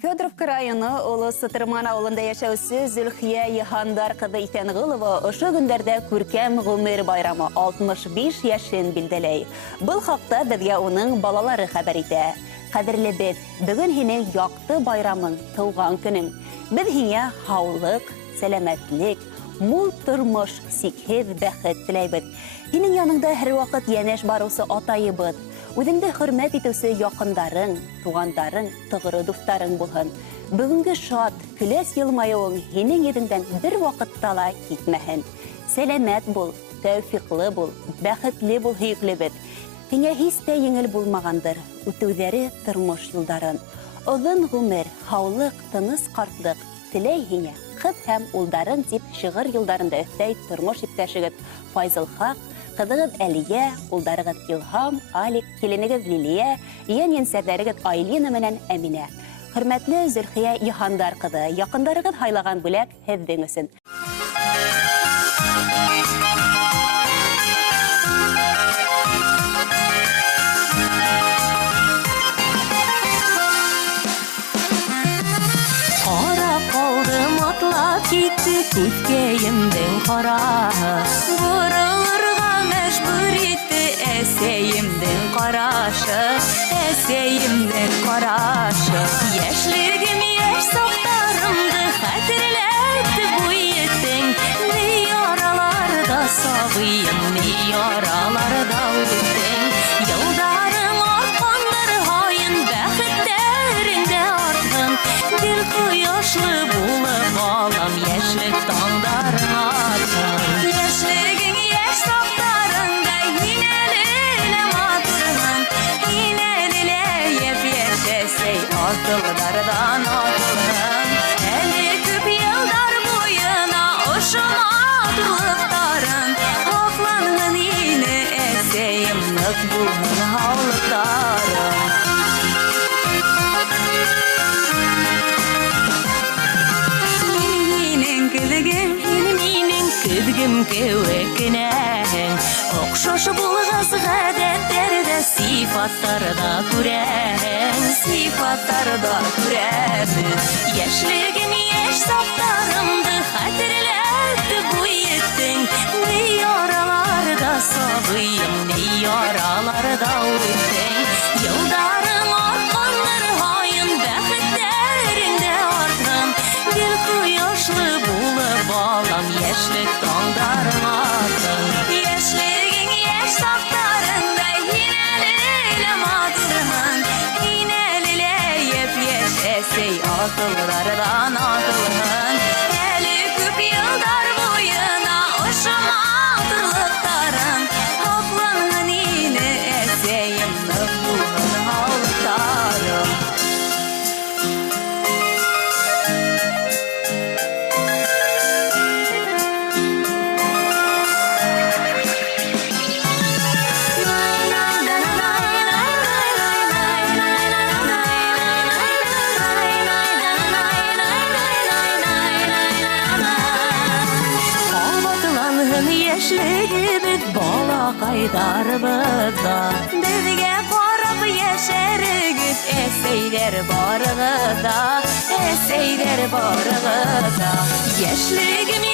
Федоровка районы Улы Сытырман ауылында яшәүсе Зөлхия Йыхандар кызы Исәнгылова ошо көндәрдә күркәм гомер байрамы 65 яшен билдәләй. Был хакта безгә уның балалары хәбәр итә. Кадерле бит, бүген һинең якты байрамың, туган көнең. Без һиңа һаулык, сәламәтлек, мул тормыш, сикһез бәхет теләйбез. Һинең яныңда һәр вакыт янәш барусы атайыбыз. Үзеңдә хөрмәт итүсе якындарың, тугандарың, тыгыры дусларың булһын. Бүгенге шат, көләс елмаюың һинең йөзеңдән бер вакытта ла китмәһен. Сәламәт бул, тәүфиклы бул, бәхетле бул һөеклебез. Һиңә һич тә еңел булмагандыр үтүҙәре тормыш юлдарын. Озын ғүмер, һаулык, тыныс ҡартлык теләй һиңә ҡыҙ һәм улдарың дип шиғыр юлдарында өҫтәй тормош иптәшегеҙ Файзыл Хак, ҡыҙығыҙ Әлиә, улдарығыҙ Илһам, Алик, киленегеҙ Лилиә, ейән-ейәнсәрҙәрегеҙ Айлина менән Әминә. Хөрмәтле Зөлхия Йыхандар ҡыҙы, яҡындарығыҙ һайлаған бүләк һеҙҙең өсөн. Күткәйемдең ҡараһы, боролорға мәжбүр итте әсәйемдең ҡарашы, әсәйемдең ҡарашы. Йәшлегем йәш саҡтарымды хәтерләтте буй итең, ни яраларда сабыйым, ни яраларда үттең. Йылдарың артҡандар һайын, бәхеттәреңдә артһын, гел ҡояшлы булып балам, йәшлек таңдарың артын. Йәшлегең йәш саҡтарыңда һин әле матурһың, һин әле йәп-йәш әсәй артылдарҙан артылһың. Әле күп йылдар буйына ошо матурлыҡтарың һаҡланһын ине әсәйем, ныҡ булһын һаулыҡтарың. Көҙгөм кеүекенәһең, оҡшош булғас ғәҙәттәрҙә сифаттарҙа күрәһең, сифаттарҙа күрәһең. Йәшлегем йәш саҡтарымды хәтерләтте буй итең, ни яраларда сабыйым, ни яраларда үттең. Йылдарың артҡандар һайын, бәхеттәреңдә артһын, гел ҡояшлы булып балам, йәшлек таңдарың артын. Йәшлегең йәш саҡтарыңда һин әле матурһың, һин әле йәп-йәш әсәй атылдарҙан атылһын. Әле күп йылдар буйына ошо матурлыҡтарың һаҡланһын ине әсәйем, ныҡ булһын һаулыҡтарың. Йәшлегебеҙ балаҡайҙарыбыҙҙа, беҙгә ҡарап йәшәрегеҙ әсәйҙәр барығыҙ да, әсәйҙәр барығыҙ да. Йәшлегем